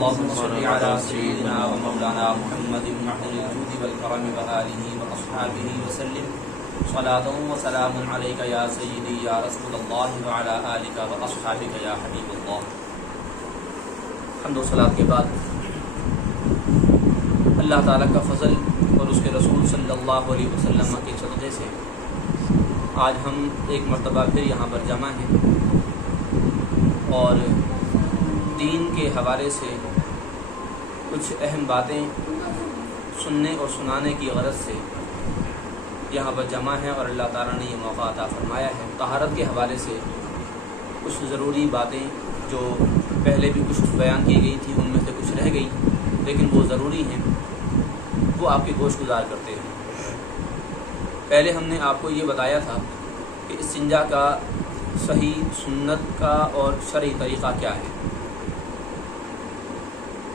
اللهم صل على سيدنا ومولانا محمد معدن الجود والكرم وآله وأصحابه وسلم صلاة وسلام عليك يا سيدي يا رسول الله وعلى آلك وأصحابك يا حبيب الله. حمد و صلاۃ کے بعد اللہ تعالیٰ کا فضل اور اس کے رسول صلی اللہ علیہ وسلم کے صدقے سے آج ہم ایک مرتبہ پھر یہاں پر جمع ہیں اور دین کے حوالے سے کچھ اہم باتیں سننے اور سنانے کی غرض سے یہاں پر جمع ہیں اور اللہ تعالیٰ نے یہ موقع عطا فرمایا ہے. طہارت کے حوالے سے کچھ ضروری باتیں جو پہلے بھی کچھ بیان کی گئی تھی ان میں سے کچھ رہ گئی لیکن وہ ضروری ہیں، وہ آپ کے گوش گزار کرتے ہیں. پہلے ہم نے آپ کو یہ بتایا تھا کہ استنجا کا صحیح سنت کا اور شرعی طریقہ کیا ہے.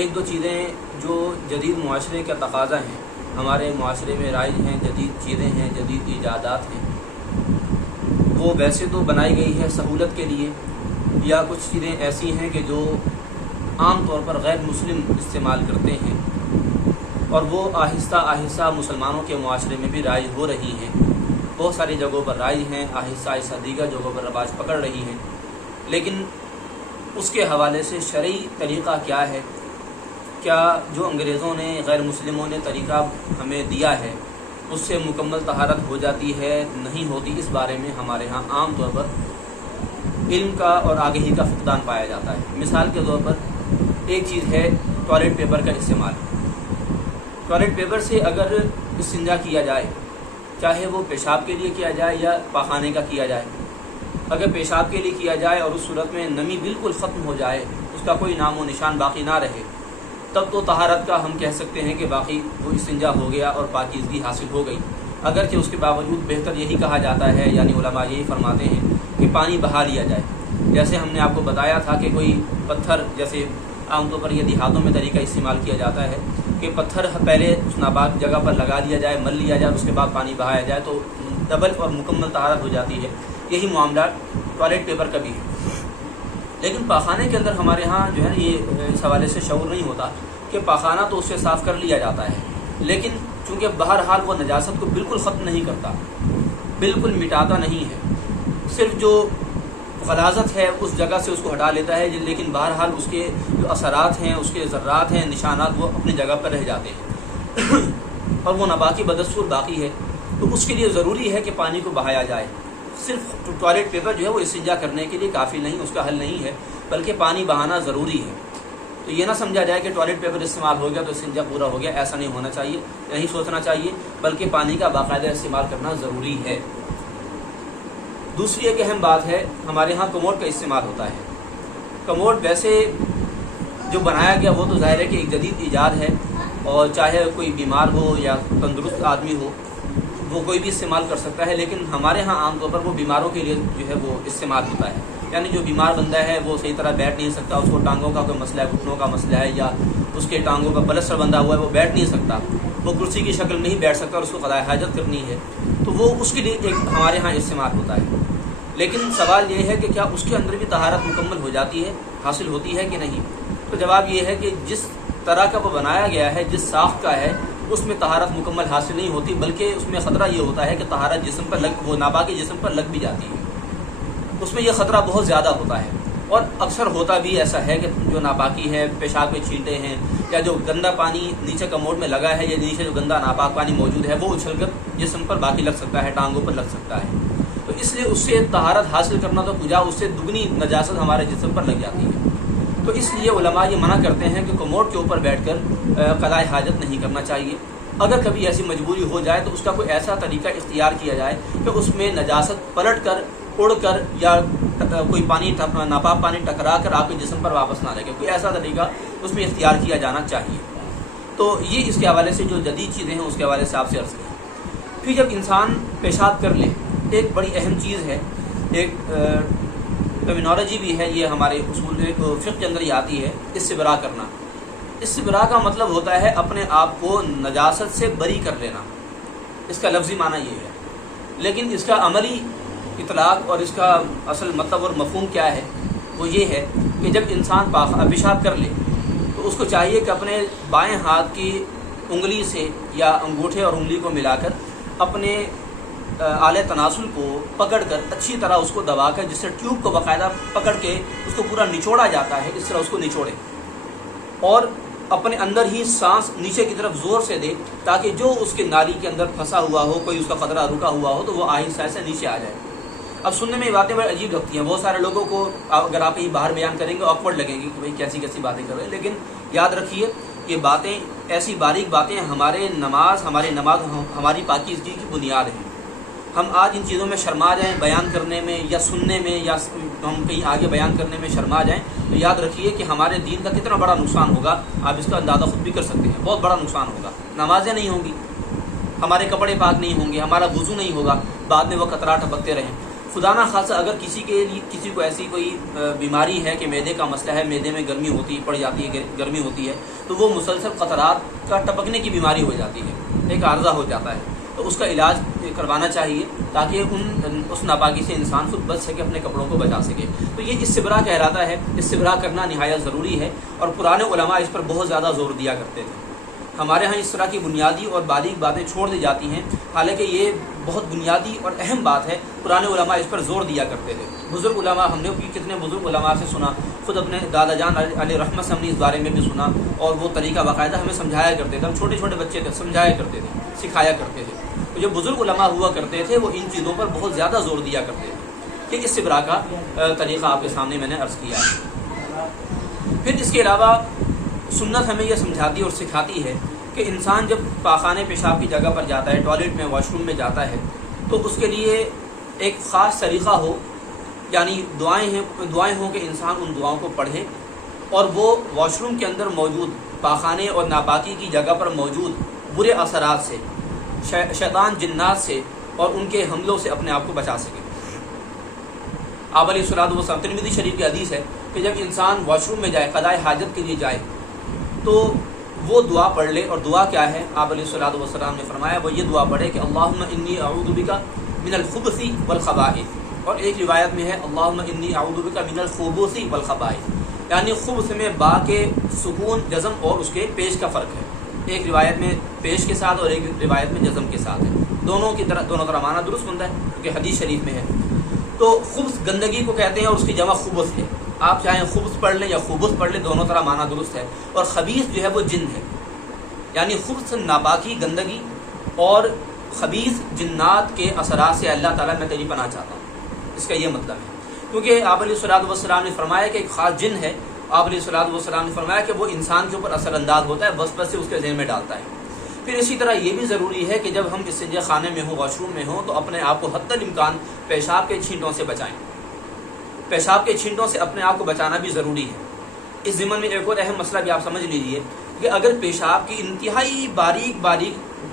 ایک دو چیزیں جو جدید معاشرے کا تقاضا ہیں، ہمارے معاشرے میں رائج ہیں، جدید چیزیں ہیں، جدید ایجادات ہیں، وہ ویسے تو بنائی گئی ہے سہولت کے لیے، یا کچھ چیزیں ایسی ہیں کہ جو عام طور پر غیر مسلم استعمال کرتے ہیں اور وہ آہستہ آہستہ مسلمانوں کے معاشرے میں بھی رائج ہو رہی ہیں. بہت ساری جگہوں پر رائج ہیں، آہستہ آہستہ دیگر جگہوں پر رواج پکڑ رہی ہیں. لیکن اس کے حوالے سے شرعی طریقہ کیا ہے؟ کیا جو انگریزوں نے، غیر مسلموں نے طریقہ ہمیں دیا ہے اس سے مکمل طہارت ہو جاتی ہے نہیں ہوتی؟ اس بارے میں ہمارے ہاں عام طور پر علم کا اور آگہی کا فقدان پایا جاتا ہے. مثال کے طور پر ایک چیز ہے ٹوائلٹ پیپر کا استعمال. ٹوائلٹ پیپر سے اگر استنجا کیا جائے، چاہے وہ پیشاب کے لیے کیا جائے یا پاخانے کا کیا جائے، اگر پیشاب کے لیے کیا جائے اور اس صورت میں نمی بالکل ختم ہو جائے، اس کا کوئی نام و نشان باقی نہ رہے، تب تو طہارت کا ہم کہہ سکتے ہیں کہ باقی وہ استنجا ہو گیا اور پاکیزگی حاصل ہو گئی. اگرچہ اس کے باوجود بہتر یہی کہا جاتا ہے، یعنی علماء یہی فرماتے ہیں کہ پانی بہا لیا جائے. جیسے ہم نے آپ کو بتایا تھا کہ کوئی پتھر، جیسے عام طور پر یہ دیہاتوں میں طریقہ استعمال کیا جاتا ہے کہ پتھر پہلے اس ناپاک جگہ پر لگا لیا جائے، مل لیا جائے، اس کے بعد پانی بہایا جائے تو ڈبل اور مکمل طہارت ہو جاتی ہے. یہی معاملہ ٹوائلٹ پیپر کا بھی ہے. لیکن پاخانے کے اندر ہمارے ہاں جو ہے یہ اس حوالے سے شعور نہیں ہوتا کہ پاخانہ تو اس سے صاف کر لیا جاتا ہے، لیکن چونکہ بہرحال وہ نجاست کو بالکل ختم نہیں کرتا، بالکل مٹاتا نہیں ہے، صرف جو غلاظت ہے اس جگہ سے اس کو ہٹا لیتا ہے، لیکن بہرحال اس کے جو اثرات ہیں، اس کے ذرات ہیں، نشانات، وہ اپنی جگہ پر رہ جاتے ہیں اور وہ ناپاکی بدستور باقی ہے. تو اس کے لیے ضروری ہے کہ پانی کو بہایا جائے. صرف ٹوائلٹ پیپر جو ہے وہ استنجا کرنے کے لیے کافی نہیں، اس کا حل نہیں ہے، بلکہ پانی بہانا ضروری ہے. تو یہ نہ سمجھا جائے کہ ٹوائلٹ پیپر استعمال ہو گیا تو استنجا پورا ہو گیا، ایسا نہیں ہونا چاہیے، نہیں سوچنا چاہیے، بلکہ پانی کا باقاعدہ استعمال کرنا ضروری ہے. دوسری ایک اہم بات ہے، ہمارے ہاں کموڈ کا استعمال ہوتا ہے. کموڈ ویسے جو بنایا گیا وہ تو ظاہر ہے کہ ایک جدید ایجاد ہے، اور چاہے کوئی بیمار ہو یا تندرست آدمی ہو وہ کوئی بھی استعمال کر سکتا ہے. لیکن ہمارے ہاں عام طور پر وہ بیماروں کے لیے جو ہے وہ استعمال ہوتا ہے. یعنی جو بیمار بندہ ہے وہ صحیح طرح بیٹھ نہیں سکتا، اس کو ٹانگوں کا کوئی مسئلہ ہے، گھٹنوں کا مسئلہ ہے، یا اس کے ٹانگوں کا پلسٹر بندھا ہوا ہے، وہ بیٹھ نہیں سکتا، وہ کرسی کی شکل نہیں بیٹھ سکتا اور اس کو قضاء حاجت کرنی ہے، تو وہ اس کے لیے ایک ہمارے ہاں استعمال ہوتا ہے. لیکن سوال یہ ہے کہ کیا اس کے اندر بھی طہارت مکمل ہو جاتی ہے، حاصل ہوتی ہے کہ نہیں؟ تو جواب یہ ہے کہ جس طرح کا وہ بنایا گیا ہے، جس ساخت کا ہے، اس میں طہارت مکمل حاصل نہیں ہوتی، بلکہ اس میں خطرہ یہ ہوتا ہے کہ طہارت جسم پر وہ ناپاکی جسم پر لگ بھی جاتی ہے. اس میں یہ خطرہ بہت زیادہ ہوتا ہے، اور اکثر ہوتا بھی ایسا ہے کہ جو ناپاکی ہے، پیشاب کے چھینٹے ہیں، یا جو گندا پانی نیچے کموڈ میں لگا ہے، یا نیچے جو گندا ناپاک پانی موجود ہے، وہ اچھل کر جسم پر باقی لگ سکتا ہے، ٹانگوں پر لگ سکتا ہے. تو اس لیے اس سے طہارت حاصل کرنا تو کجا، اس سے دگنی نجاست ہمارے جسم پر لگ جاتی ہے. تو اس لیے علماء یہ منع کرتے ہیں کہ کموڈ کے اوپر بیٹھ کر قضاء حاجت نہیں کرنا چاہیے. اگر کبھی ایسی مجبوری ہو جائے تو اس کا کوئی ایسا طریقہ اختیار کیا جائے کہ اس میں نجاست پلٹ کر، اڑ کر، یا کوئی پانی ناپاک پانی ٹکرا کر آپ کے جسم پر واپس نہ لگے، کوئی ایسا طریقہ اس میں اختیار کیا جانا چاہیے. تو یہ اس کے حوالے سے جو جدید چیزیں ہیں اس کے حوالے سے آپ سے عرض کریں. پھر جب انسان پیشاب کر لے، ایک بڑی اہم چیز ہے، ایک ٹرمینالوجی بھی ہے، یہ ہمارے اصول فقہ کے اندر ہی آتی ہے، استبراء کرنا. استبراء کا مطلب ہوتا ہے اپنے آپ کو نجاست سے بری کر لینا. اس کا لفظی معنی یہ ہے، لیکن اس کا عملی اطلاق اور اس کا اصل مطلب اور مفہوم کیا ہے؟ وہ یہ ہے کہ جب انسان پیشاب کر لے تو تو اس کو چاہیے کہ اپنے بائیں ہاتھ کی انگلی سے یا انگوٹھے اور انگلی کو ملا کر اپنے آلے تناسل کو پکڑ کر اچھی طرح اس کو دبا کر، جس سے ٹیوب کو باقاعدہ پکڑ کے اس کو پورا نچوڑا جاتا ہے، اس طرح اس کو نچوڑے اور اپنے اندر ہی سانس نیچے کی طرف زور سے دے، تاکہ جو اس کے نالی کے اندر پھنسا ہوا ہو، کوئی اس کا قطرہ رکا ہوا ہو، تو وہ آہستہ سے نیچے آ جائے۔ اب سننے میں یہ باتیں بڑی عجیب لگتی ہیں، بہت سارے لوگوں کو اگر آپ کہیں باہر بیان کریں گے آکورڈ لگیں گے کہ بھئی کیسی کیسی باتیں کر رہے ہیں، لیکن یاد رکھیے یہ باتیں ایسی باریک باتیں ہماری نماز ہماری پاکیزگی کی بنیاد ہیں۔ ہم آج ان چیزوں میں شرما جائیں بیان کرنے میں یا سننے میں، یا ہم کہیں آگے بیان کرنے میں شرما جائیں، تو یاد رکھیے کہ ہمارے دین کا کتنا بڑا نقصان ہوگا، آپ اس کا اندازہ خود بھی کر سکتے ہیں، بہت بڑا نقصان ہوگا۔ نمازیں نہیں ہوں گی، ہمارے کپڑے پاک نہیں ہوں گے، ہمارا وضو نہیں ہوگا، بعد میں وہ قطرہ ٹپکتے رہیں۔ خدا نہ خاصہ اگر کسی کو ایسی کوئی بیماری ہے کہ معدے کا مسئلہ ہے، معدے میں گرمی پڑ جاتی ہے، گرمی ہوتی ہے، تو وہ مسلسل قطرات کا ٹپکنے کی بیماری ہو جاتی ہے، ایک عارضہ ہو جاتا ہے، تو اس کا علاج کروانا چاہیے تاکہ اس ناپاکی سے انسان خود بچ سکے، اپنے کپڑوں کو بچا سکے۔ تو یہ استبراء کہلاتا ہے، استبراء کرنا نہایت ضروری ہے، اور پرانے علماء اس پر بہت زیادہ زور دیا کرتے تھے۔ ہمارے ہاں اس طرح کی بنیادی اور باریک باتیں چھوڑ دی جاتی ہیں، حالانکہ یہ بہت بنیادی اور اہم بات ہے، پرانے علماء اس پر زور دیا کرتے تھے۔ بزرگ علماء، ہم نے بھی کتنے بزرگ علماء سے سنا، خود اپنے دادا جان علیہ رحمت سے ہم نے اس بارے میں بھی سنا، اور وہ طریقہ باقاعدہ ہمیں سمجھایا کرتے تھے، ہم چھوٹے چھوٹے بچے تھے، سمجھایا کرتے تھے، سکھایا کرتے تھے۔ تو جو بزرگ علماء ہوا کرتے تھے وہ ان چیزوں پر بہت زیادہ زور دیا کرتے تھے کہ استبراء کا طریقہ آپ کے سامنے میں نے عرض کیا ہے۔ پھر اس کے علاوہ سنت ہمیں یہ سمجھاتی اور سکھاتی ہے کہ انسان جب پاخانے پیشاب کی جگہ پر جاتا ہے، ٹوائلٹ میں، واش روم میں جاتا ہے، تو اس کے لیے ایک خاص طریقہ ہو، یعنی دعائیں ہوں کہ انسان ان دعاؤں کو پڑھے، اور وہ واش روم کے اندر موجود پاخانے اور ناپاکی کی جگہ پر موجود برے اثرات سے، شیطان جنات سے اور ان کے حملوں سے اپنے آپ کو بچا سکے۔ آپ علیہ الصلوۃ والسلام، ترمذی شریف کی حدیث ہے کہ جب انسان واش روم میں جائے، قضاء حاجت کے لیے جائے، تو وہ دعا پڑھ لے، اور دعا کیا ہے؟ آپ علیہ الصلوۃ والسلام نے فرمایا وہ یہ دعا پڑھے کہ اللہم انی اعوذ بک من الخبث والخبائث، اور ایک روایت میں ہے اللہم انی اعوذ بک من الخبث والخبائث، یعنی خبث میں با کے سکون، جزم اور اس کے پیش کا فرق ہے، ایک روایت میں پیش کے ساتھ اور ایک روایت میں جزم کے ساتھ ہے، دونوں طرح معنی درست بنتا ہے کیونکہ حدیث شریف میں ہے۔ تو خبث گندگی کو کہتے ہیں، اور اس کی جمع خبث ہے، آپ چاہیں خبث پڑھ لیں یا خبث پڑھ لیں، دونوں طرح معنی درست ہے۔ اور خبیث جو ہے وہ جن ہے، یعنی خبث ناپاکی، گندگی، اور خبیث جنات کے اثرات سے اللہ تعالیٰ میں تیری پناہ چاہتا ہوں، اس کا یہ مطلب ہے۔ کیونکہ آپ علیہ الصلوۃ والسلام نے فرمایا کہ ایک خاص جن ہے، آپ علیہ الصلوۃ والسلام نے فرمایا کہ وہ انسان کے اوپر اثر انداز ہوتا ہے، وسوسے سے اس کے ذہن میں ڈالتا ہے۔ پھر اسی طرح یہ بھی ضروری ہے کہ جب ہم استنجا خانے میں ہوں، واش روم میں ہوں، تو اپنے آپ کو حتی الامکان پیشاب کے چھینٹوں سے بچائیں، پیشاب کے چھینٹوں سے اپنے آپ کو بچانا بھی ضروری ہے۔ اس ضمن میں ایک اور اہم مسئلہ بھی آپ سمجھ لیجئے کہ اگر پیشاب کی انتہائی باریک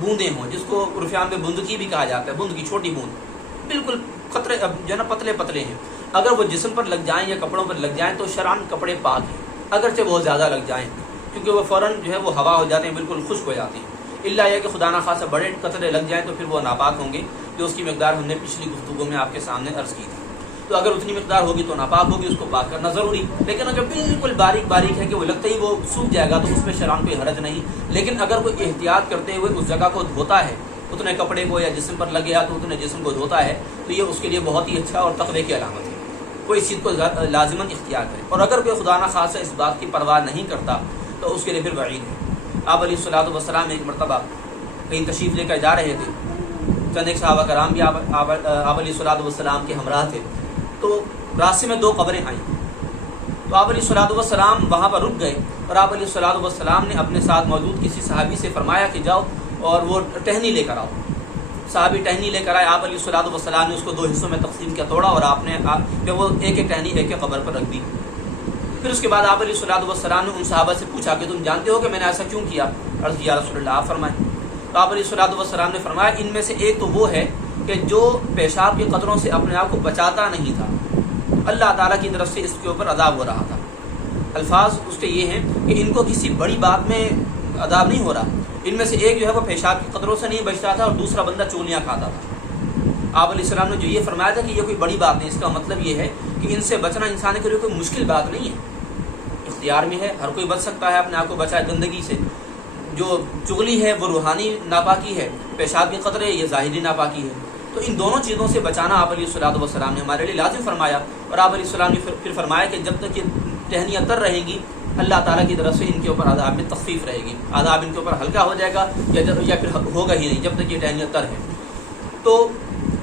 بوندیں ہوں، جس کو عرف عام میں بندکی بھی کہا جاتا ہے، بند کی چھوٹی بوند، بالکل قطرے جو ہے نا پتلے ہیں، اگر وہ جسم پر لگ جائیں یا کپڑوں پر لگ جائیں تو شرعاً کپڑے پاک ہیں، اگرچہ بہت زیادہ لگ جائیں، کیونکہ وہ فوراً جو ہے وہ ہوا ہو جاتے ہیں، بالکل خشک ہو جاتے ہیں، الا یہ کہ خدا نہ خاصہ بڑے قطرے لگ جائیں تو پھر وہ ناپاک ہوں گے، جو اس کی مقدار ہم نے پچھلی گفتگو میں آپ کے سامنے عرض کی تھی۔ تو اگر اتنی مقدار ہوگی تو ناپاک ہوگی، اس کو پاک کرنا ضروری، لیکن اگر بالکل باریک ہے کہ وہ لگتا ہی وہ سوکھ جائے گا تو اس میں شرعاً کوئی حرج نہیں، لیکن اگر کوئی احتیاط کرتے ہوئے اس جگہ کو دھوتا ہے، اتنے کپڑے کو یا جسم پر لگ گیا تو اتنے جسم کو دھوتا ہے، تو یہ اس کے لیے بہت ہی اچھا اور تقوی کی علامت ہے، کوئی اس چیز کو لازماً اختیار کرے۔ اور اگر کوئی خدا نہ خاصہ اس بات کی پرواہ نہیں کرتا تو اس کے لیے پھر وعید ہے۔ آپ علیہ الصلوۃ والسلام ایک مرتبہ کہیں تشریف لے کر جا رہے تھے، چند ایک صحابہ کرام بھی آپ علیہ الصلوۃ والسلام کے ہمراہ تھے، تو راستے میں 2 قبریں آئیں، تو آپ علیہ الصلوۃ والسلام وہاں پر رک گئے، اور آپ علیہ الصلوۃ والسلام نے اپنے ساتھ موجود کسی صحابی سے فرمایا کہ جاؤ اور وہ ٹہنی لے کر آؤ۔ صحابی ٹہنی لے کر آئے، آپ علیہ الصلوۃ والسلام نے اس کو 2 حصوں میں تقسیم کیا، توڑا، اور آپ نے کہ وہ ایک ٹہنی ایک قبر پر رکھ دی۔ پھر اس کے بعد آپ علیہ الصلوۃ والسلام نے ان صحابہ سے پوچھا کہ تم جانتے ہو کہ میں نے ایسا کیوں کیا؟ عرض کیا رسول اللہ آپ فرمائیں۔ تو آپ علیہ الصلوۃ والسلام نے فرمایا ان میں سے ایک تو وہ ہے کہ جو پیشاب کے قطروں سے اپنے آپ کو بچاتا نہیں تھا، اللہ تعالیٰ کی طرف سے اس کے اوپر عذاب ہو رہا تھا۔ الفاظ اس کے یہ ہیں کہ ان کو کسی بڑی بات میں عذاب نہیں ہو رہا، ان میں سے ایک جو ہے وہ پیشاب کے قطروں سے نہیں بچتا تھا اور دوسرا بندہ چولیاں کھاتا تھا۔ آپ علیہ السلام نے جو یہ فرمایا تھا کہ یہ کوئی بڑی بات نہیں، اس کا مطلب یہ ہے کہ ان سے بچنا انسان کے لیے کوئی مشکل بات نہیں ہے، اختیار میں ہے، ہر کوئی بچ سکتا ہے، اپنے آپ کو بچائے گندگی سے۔ جو چغلی ہے وہ روحانی ناپاکی ہے، پیشاب کے قطرے یہ ظاہری ناپاکی ہے۔ تو ان دونوں چیزوں سے بچانا آپ علیہ الصلوۃ والسلام نے ہمارے لیے لازم فرمایا، اور آپ علیہ السلام نے پھر فرمایا کہ جب تک یہ ٹہنیاں تر رہیں گی اللہ تعالیٰ کی طرف سے ان کے اوپر عذاب میں تخفیف رہے گی، عذاب ان کے اوپر ہلکا ہو جائے گا یا پھر ہوگا ہی نہیں جب تک یہ ٹہنیاں تر ہیں۔ تو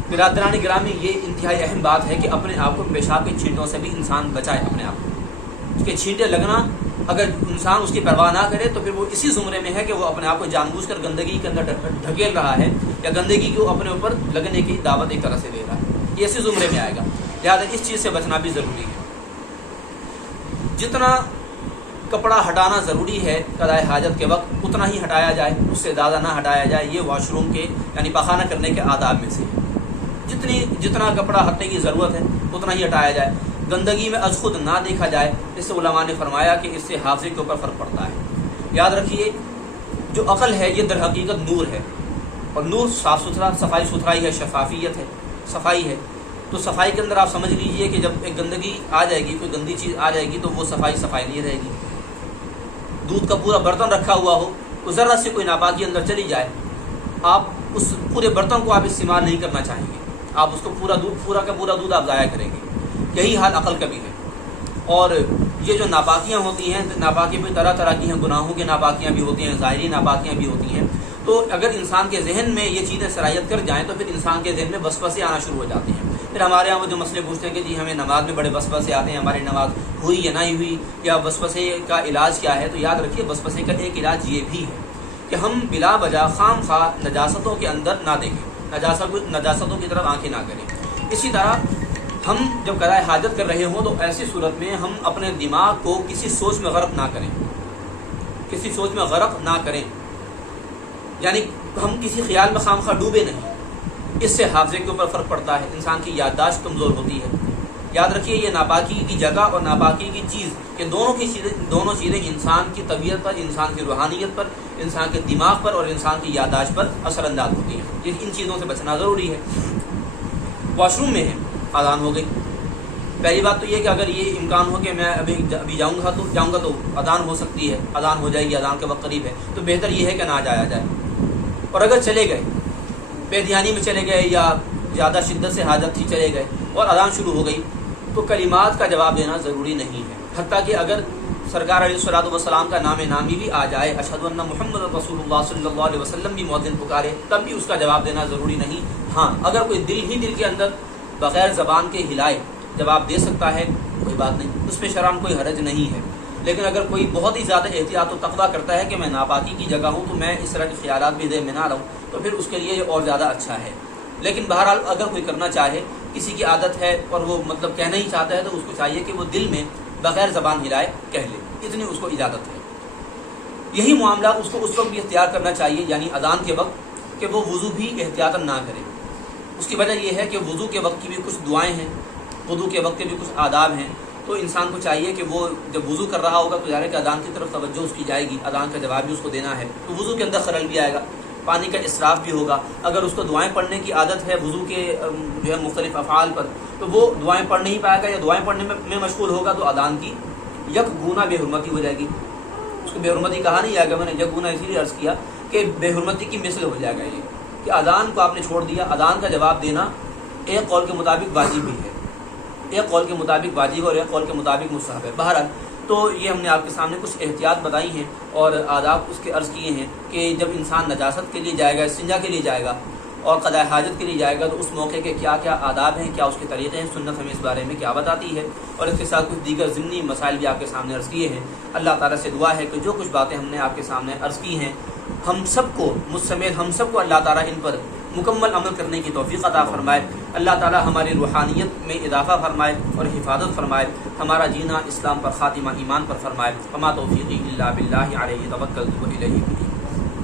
برادران گرامی، یہ انتہائی اہم بات ہے کہ اپنے آپ کو پیشاب کے چھینٹوں سے بھی انسان بچائے اپنے آپ کو۔ اس کے چھینٹے لگنا، اگر انسان اس کی پرواہ نہ کرے تو پھر وہ اسی زمرے میں ہے کہ وہ اپنے آپ کو جان بوجھ کر گندگی کے اندر ڈھکیل رہا ہے، یا گندگی کو اپنے اوپر لگنے کی دعوت ایک طرح سے دے رہا ہے، یہ اسی زمرے میں آئے گا۔ لہٰذا اس چیز سے بچنا بھی ضروری ہے۔ جتنا کپڑا ہٹانا ضروری ہے قضاء حاجت کے وقت اتنا ہی ہٹایا جائے، اس سے زیادہ نہ ہٹایا جائے۔ یہ واش روم کے یعنی پخانہ کرنے کے آداب میں سے ہے۔ جتنا کپڑا ہٹنے کی ضرورت ہے اتنا ہی ہٹایا جائے، گندگی میں از خود نہ دیکھا جائے۔ اس سے علماء نے فرمایا کہ اس سے حافظے کے اوپر فرق پڑتا ہے۔ یاد رکھیے، جو عقل ہے یہ در حقیقت نور ہے، اور نور صاف ستھرا، صفائی ستھرائی ہے، شفافیت ہے، صفائی ہے۔ تو صفائی کے اندر آپ سمجھ لیجئے کہ جب ایک گندگی آ جائے گی، کوئی گندی چیز آ جائے گی تو وہ صفائی نہیں رہے گی۔ دودھ کا پورا برتن رکھا ہوا ہو تو ذرا سے کوئی ناپاکی اندر چلی جائے، آپ اس پورے برتن کو آپ استعمال نہیں کرنا چاہیں گے، آپ اس کو پورا کا پورا دودھ آپ ضائع کریں گے۔ یہی حال عقل کا بھی ہے۔ اور یہ جو ناپاکیاں ہوتی ہیں، ناپاکیاں بھی طرح طرح کی ہیں، گناہوں کی ناپاکیاں بھی ہوتی ہیں، ظاہری ناپاکیاں بھی ہوتی ہیں۔ تو اگر انسان کے ذہن میں یہ چیزیں سرایت کر جائیں تو پھر انسان کے ذہن میں وسوسے آنا شروع ہو جاتے ہیں۔ پھر ہمارے یہاں وہ جو مسئلے پوچھتے ہیں کہ جی ہمیں نماز میں بڑے وسوسے آتے ہیں، ہماری نماز ہوئی یا نہیں ہوئی، یا وسوسے کا علاج کیا ہے؟ تو یاد رکھیے وسوسے کا ایک علاج یہ بھی ہے کہ ہم بلا وجہ خام خواہ نجاستوں کے اندر نہ دیکھیں، نجاستوں کی طرف آنکھیں نہ کریں۔ اسی طرح ہم جب قضاء حاجت کر رہے ہوں تو ایسی صورت میں ہم اپنے دماغ کو کسی سوچ میں غرق نہ کریں، یعنی ہم کسی خیال میں خام خواہ ڈوبے نہیں۔ اس سے حافظے کے اوپر فرق پڑتا ہے، انسان کی یادداشت کمزور ہوتی ہے۔ یاد رکھیے، یہ ناپاکی کی جگہ اور ناپاکی کی چیز، کہ دونوں چیزیں انسان کی طبیعت پر، انسان کی روحانیت پر، انسان کے دماغ پر اور انسان کی یادداشت پر اثر انداز ہوتی ہیں۔ ان چیزوں سے بچنا ضروری ہے۔ واش روم میں ہے، اذان ہو گئی، پہلی بات تو یہ کہ اگر یہ امکان ہو کہ میں ابھی جاؤں گا تو اذان ہو سکتی ہے، اذان ہو جائے گی، اذان کے وقت قریب ہے، تو بہتر یہ ہے کہ نہ جایا جائے۔ اور اگر چلے گئے، بے دھیانی میں چلے گئے یا زیادہ شدت سے حاجت تھی چلے گئے اور اذان شروع ہو گئی، تو کلمات کا جواب دینا ضروری نہیں ہے۔ حتیٰ کہ اگر سرکار علیہ الصلوۃ والسلام کا نام نامی بھی آ جائے، اشہد ان محمد رسول اللہ صلی اللہ علیہ وسلم بھی مؤذن پکارے، تب بھی اس کا جواب دینا ضروری نہیں۔ ہاں، اگر کوئی دل کے اندر بغیر زبان کے ہلائے جواب دے سکتا ہے، کوئی بات نہیں، اس میں شرعاً کوئی حرج نہیں ہے۔ لیکن اگر کوئی بہت ہی زیادہ احتیاط و تقویٰ کرتا ہے کہ میں ناپاکی کی جگہ ہوں تو میں اس طرح کے خیالات بھی ذہن میں نہ رہوں، تو پھر اس کے لیے یہ اور زیادہ اچھا ہے۔ لیکن بہرحال اگر کوئی کرنا چاہے، کسی کی عادت ہے اور وہ کہنا ہی چاہتا ہے، تو اس کو چاہیے کہ وہ دل میں بغیر زبان ہلائے کہہ لے، اتنی اس کو اجازت ہے۔ یہی معاملہ اس کو اس وقت بھی اختیار کرنا چاہیے، یعنی اذان کے وقت، کہ وہ وضو بھی احتیاطاً نہ کرے۔ اس کی وجہ یہ ہے کہ وضو کے وقت کی بھی کچھ دعائیں ہیں، وضو کے وقت کے بھی کچھ آداب ہیں، تو انسان کو چاہیے کہ وہ جب وضو کر رہا ہوگا تو ظاہر ہے کہ اذان کی طرف توجہ اس کی جائے گی، اذان کا جواب بھی اس کو دینا ہے، تو وضو کے اندر خلل بھی آئے گا، پانی کا اسراف بھی ہوگا۔ اگر اس کو دعائیں پڑھنے کی عادت ہے وضو کے مختلف افعال پر، تو وہ دعائیں پڑھ نہیں پائے گا یا دعائیں پڑھنے میں مشغول ہوگا، تو اذان کی یک گونا بے حرمتی ہو جائے گی۔ اس کو بے حرمتی کہا نہیں جائے گا، میں نے یک گونا اسی لیے عرض کیا کہ بے حرمتی کی مثل ہو جائے گا یہ، کہ اذان کو آپ نے چھوڑ دیا۔ اذان کا جواب دینا ایک قول کے مطابق واجب بھی ہے، ایک قول کے مطابق واجب اور ایک قول کے مطابق مستحب ہے۔ بہرحال تو یہ ہم نے آپ کے سامنے کچھ احتیاط بتائی ہیں اور آداب اس کے عرض کیے ہیں کہ جب انسان نجاست کے لیے جائے گا، استنجا کے لیے جائے گا اور قضاء حاجت کے لیے جائے گا، تو اس موقع کے کیا کیا آداب ہیں، کیا اس کے طریقے ہیں، سنت ہمیں اس بارے میں کیا بتاتی ہے، اور اس کے ساتھ کچھ دیگر ضمنی مسائل بھی آپ کے سامنے عرض کیے ہیں۔ اللہ تعالیٰ سے دعا ہے کہ جو کچھ باتیں ہم نے آپ کے سامنے عرض کی ہیں، ہم سب کو، مجھ سمیت ہم سب کو اللہ تعالیٰ ان پر مکمل عمل کرنے کی توفیق عطا فرمائے۔ اللہ تعالیٰ ہماری روحانیت میں اضافہ فرمائے اور حفاظت فرمائے، ہمارا جینا اسلام پر، خاتمہ ایمان پر فرمائے۔ وما توفیقی الا باللہ، علیہ توکلت و الیہ انیب۔